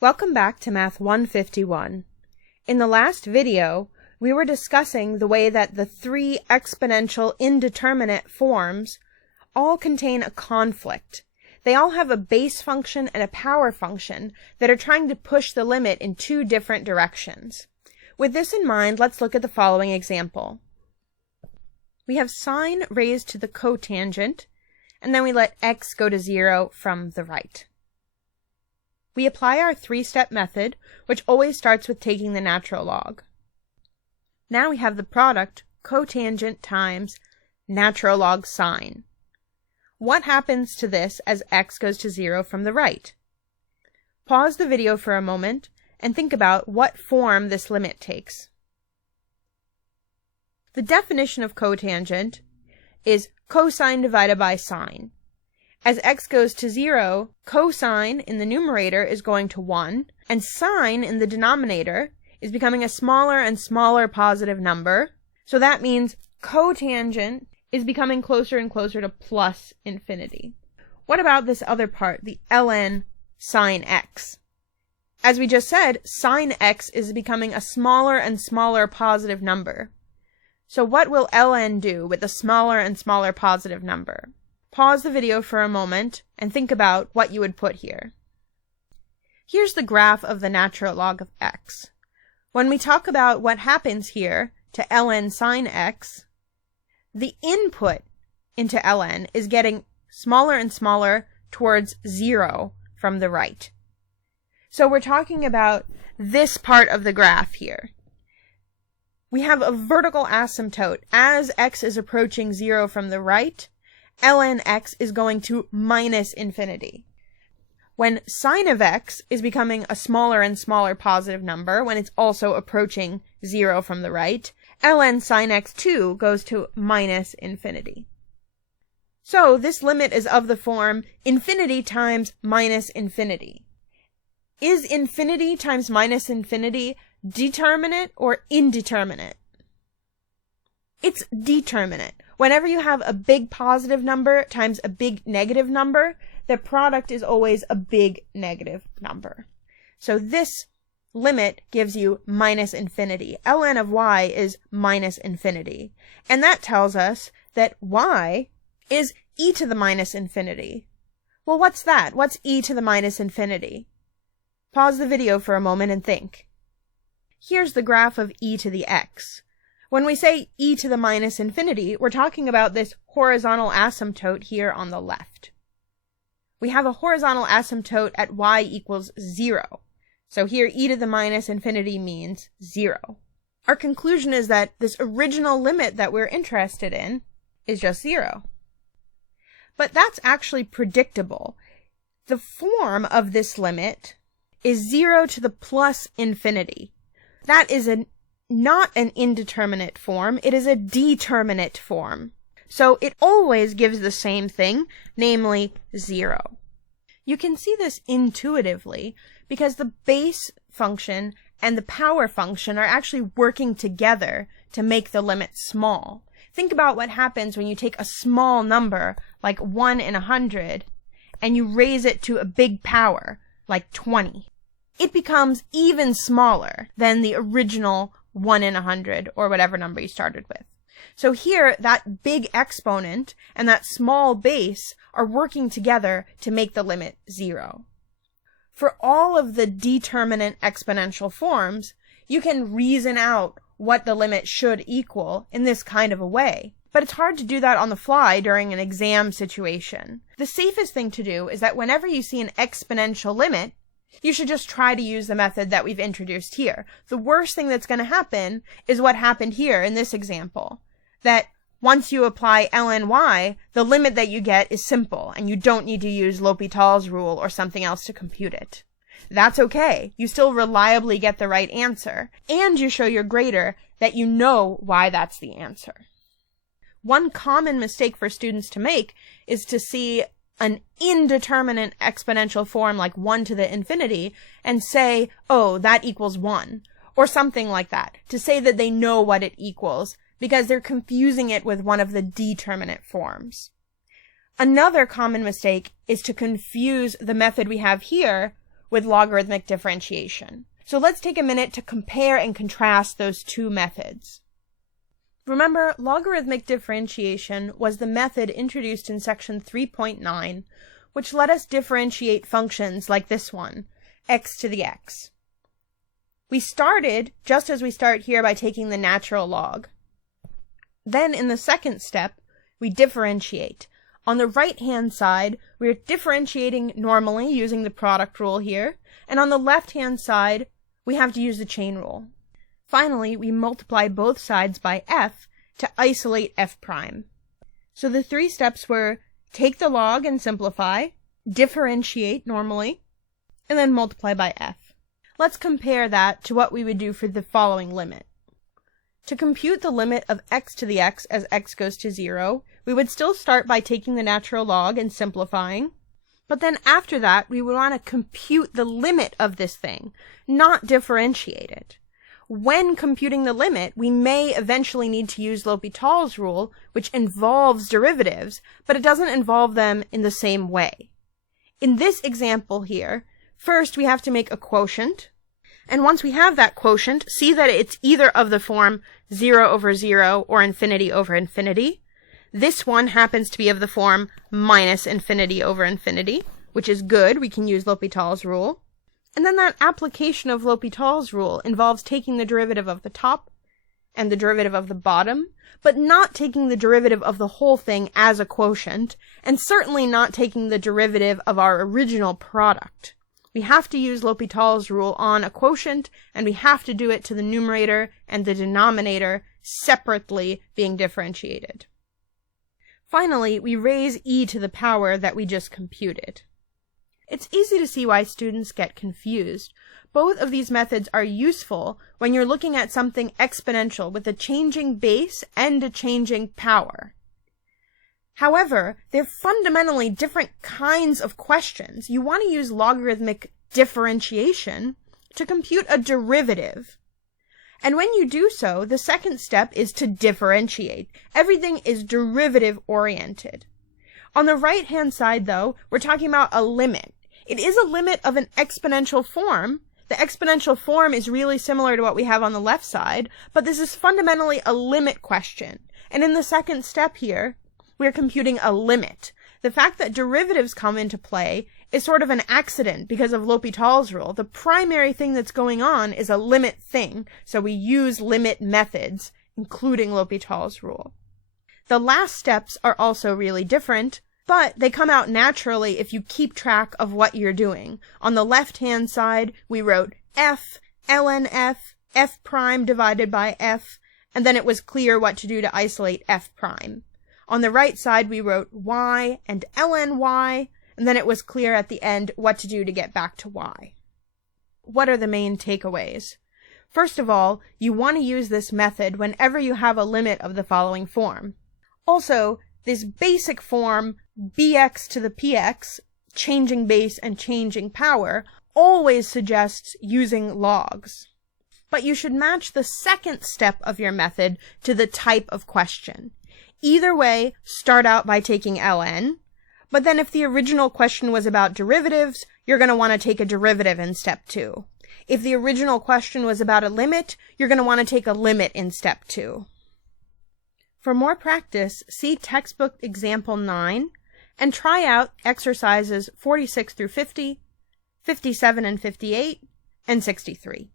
Welcome back to Math 151. In the last video, we were discussing the way that the three exponential indeterminate forms all contain a conflict. They all have a base function and a power function that are trying to push the limit in two different directions. With this in mind, let's look at the following example. We have sine raised to the cotangent, and then we let x go to 0 from the right. We apply our three-step method, which always starts with taking the natural log. Now we have the product cotangent times natural log sine. What happens to this as x goes to 0 from the right? Pause the video for a moment and think about what form this limit takes. The definition of cotangent is cosine divided by sine. As x goes to 0, cosine in the numerator is going to 1, and sine in the denominator is becoming a smaller and smaller positive number. So that means cotangent is becoming closer and closer to plus infinity. What about this other part, the ln sine x? As we just said, sine x is becoming a smaller and smaller positive number. So what will ln do with a smaller and smaller positive number? Pause the video for a moment and think about what you would put here. Here's the graph of the natural log of x. When we talk about what happens here to ln sine x, the input into ln is getting smaller and smaller towards 0 from the right. So we're talking about this part of the graph here. We have a vertical asymptote. As x is approaching 0 from the right, ln x is going to minus infinity. When sine of x is becoming a smaller and smaller positive number, when it's also approaching 0 from the right, ln sine x too goes to minus infinity. So this limit is of the form infinity times minus infinity. Is infinity times minus infinity determinate or indeterminate? It's determinate. Whenever you have a big positive number times a big negative number, the product is always a big negative number. So this limit gives you minus infinity. ln of y is minus infinity. And that tells us that y is e to the minus infinity. Well, what's that? What's e to the minus infinity? Pause the video for a moment and think. Here's the graph of e to the x. When we say e to the minus infinity, we're talking about this horizontal asymptote here on the left. We have a horizontal asymptote at y equals 0. So here e to the minus infinity means 0. Our conclusion is that this original limit that we're interested in is just 0. But that's actually predictable. The form of this limit is 0 to the plus infinity. That is not an indeterminate form, it is a determinate form. So it always gives the same thing, namely 0. You can see this intuitively because the base function and the power function are actually working together to make the limit small. Think about what happens when you take a small number, like 1 in 100, and you raise it to a big power, like 20. It becomes even smaller than the original 1 in 100, or whatever number you started with. So here, that big exponent and that small base are working together to make the limit 0. For all of the determinate exponential forms, you can reason out what the limit should equal in this kind of a way. But it's hard to do that on the fly during an exam situation. The safest thing to do is that whenever you see an exponential limit, you should just try to use the method that we've introduced here. The worst thing that's going to happen is what happened here in this example. That once you apply ln y, the limit that you get is simple, and you don't need to use L'Hopital's rule or something else to compute it. That's okay. You still reliably get the right answer, and you show your grader that you know why that's the answer. One common mistake for students to make is to see an indeterminate exponential form like 1 to the infinity and say, oh, that equals 1, or something like that, to say that they know what it equals, because they're confusing it with one of the determinate forms. Another common mistake is to confuse the method we have here with logarithmic differentiation. So let's take a minute to compare and contrast those two methods. Remember, logarithmic differentiation was the method introduced in section 3.9, which let us differentiate functions like this one, x to the x. We started, just as we start here, by taking the natural log. Then in the second step, we differentiate. On the right-hand side, we're differentiating normally using the product rule here, and on the left-hand side, we have to use the chain rule. Finally, we multiply both sides by f to isolate f prime. So the three steps were take the log and simplify, differentiate normally, and then multiply by f. Let's compare that to what we would do for the following limit. To compute the limit of x to the x as x goes to 0, we would still start by taking the natural log and simplifying, but then after that we would want to compute the limit of this thing, not differentiate it. When computing the limit, we may eventually need to use L'Hopital's rule, which involves derivatives, but it doesn't involve them in the same way. In this example here, first we have to make a quotient, and once we have that quotient, see that it's either of the form 0 over 0 or infinity over infinity. This one happens to be of the form minus infinity over infinity, which is good. We can use L'Hopital's rule. And then that application of L'Hopital's rule involves taking the derivative of the top and the derivative of the bottom, but not taking the derivative of the whole thing as a quotient, and certainly not taking the derivative of our original product. We have to use L'Hopital's rule on a quotient, and we have to do it to the numerator and the denominator separately being differentiated. Finally, we raise e to the power that we just computed. It's easy to see why students get confused. Both of these methods are useful when you're looking at something exponential with a changing base and a changing power. However, they're fundamentally different kinds of questions. You want to use logarithmic differentiation to compute a derivative. And when you do so, the second step is to differentiate. Everything is derivative-oriented. On the right-hand side, though, we're talking about a limit. It is a limit of an exponential form. The exponential form is really similar to what we have on the left side, but this is fundamentally a limit question. And in the second step here, we're computing a limit. The fact that derivatives come into play is sort of an accident because of L'Hopital's rule. The primary thing that's going on is a limit thing, so we use limit methods, including L'Hopital's rule. The last steps are also really different, but they come out naturally if you keep track of what you're doing. On the left-hand side, we wrote f, ln f, f prime divided by f, and then it was clear what to do to isolate f prime. On the right side, we wrote y and ln y, and then it was clear at the end what to do to get back to y. What are the main takeaways? First of all, you want to use this method whenever you have a limit of the following form. Also, this basic form, bx to the px, changing base and changing power, always suggests using logs. But you should match the second step of your method to the type of question. Either way, start out by taking ln, but then if the original question was about derivatives, you're going to want to take a derivative in step 2. If the original question was about a limit, you're going to want to take a limit in step 2. For more practice, see textbook example 9 and try out exercises 46 through 50, 57 and 58, and 63.